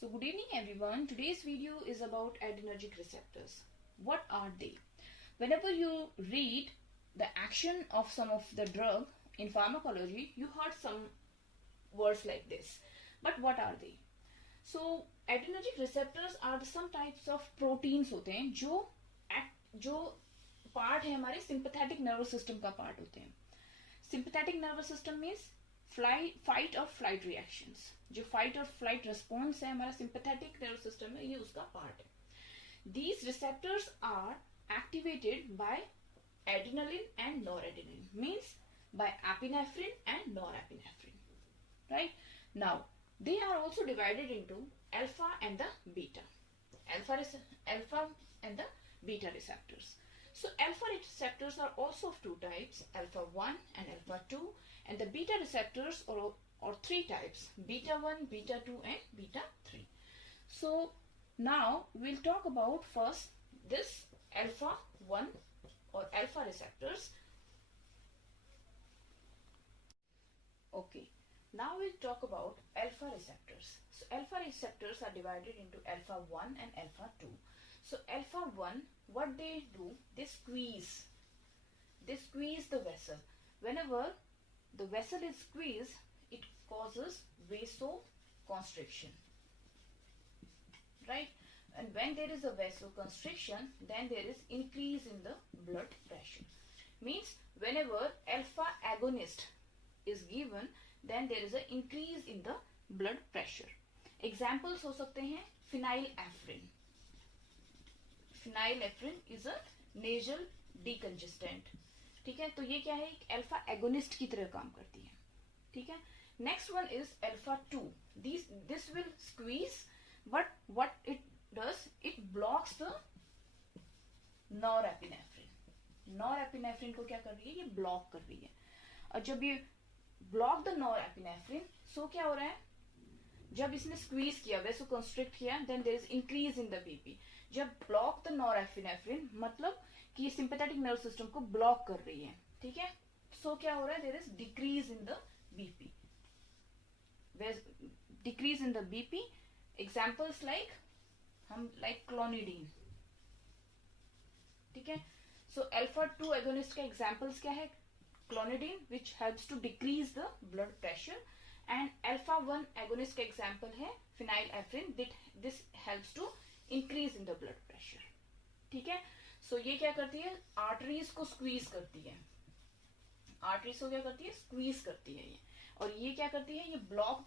So good evening everyone. Today's video is about adrenergic receptors. What are they? Whenever you read the action of some of the drug in pharmacology, you heard some words like this. But what are they? So adrenergic receptors are some types of proteins होते हैं जो part है हमारे sympathetic nervous system का part होते हैं. Sympathetic nervous system means fight और flight reactions. जो फाइट और फ्लाइट रिस्पॉन्स है हमारा सिंपैथेटिक नर्वस सिस्टम में, ये उसका पार्ट है. These receptors are activated by adrenaline and noradrenaline, means by epinephrine and norepinephrine. Right now they are also divided into alpha and the beta. Alpha and the beta receptors. So alpha receptors are also of two types, alpha 1 and alpha 2, and the beta receptors are three types, beta 1, beta 2 and beta 3. So now we'll talk about first this alpha 1 or alpha receptors. Okay. Now we'll talk about alpha receptors. So alpha receptors are divided into alpha 1 and alpha 2. So alpha 1, what they do, they squeeze the vessel. Whenever the vessel is squeezed, it causes vasoconstriction. Right? And when there is a vasoconstriction, then there is increase in the blood pressure. Means whenever alpha agonist is given, then there is an increase in the blood pressure. Examples हो सकते हैं phenylephrine. Phenylephrine is a nasal decongestant. ठीक है, तो ये क्या है, एक अल्फा एगोनिस्ट की तरह काम करती है. ठीक है. Next one is alpha 2. This will squeeze, but what it does, it blocks the norepinephrine. Norepinephrine को क्या कर रही है, ये ब्लॉक कर रही है. और जब ये ब्लॉक द नॉरएपिनेफ्रिन, सो क्या हो रहा है, जब इसने स्क्वीज किया, वेसोकंस्ट्रिक्ट किया, then there is increase in the BP. जब ब्लॉक द नॉरएपिनेफ्रिन मतलब कि ये सिंपैथेटिक नर्व सिस्टम को ब्लॉक कर रही है. ठीक है. सो क्या हो रहा है, there is decrease in the BP. Decrease in the BP. Examples like clonidine. ठीक है. सो अल्फा 2 एगोनिस्ट के एग्जांपल्स क्या है, clonidine, which helps to decrease the blood pressure, and alpha 1 agonist का example है phenylephrine. This helps to increase in the blood pressure. ठीक है. So ये क्या करती है, arteries को squeeze करती है. arteries को क्या करती है, squeeze करती है ये. और ये क्या करती है, ये block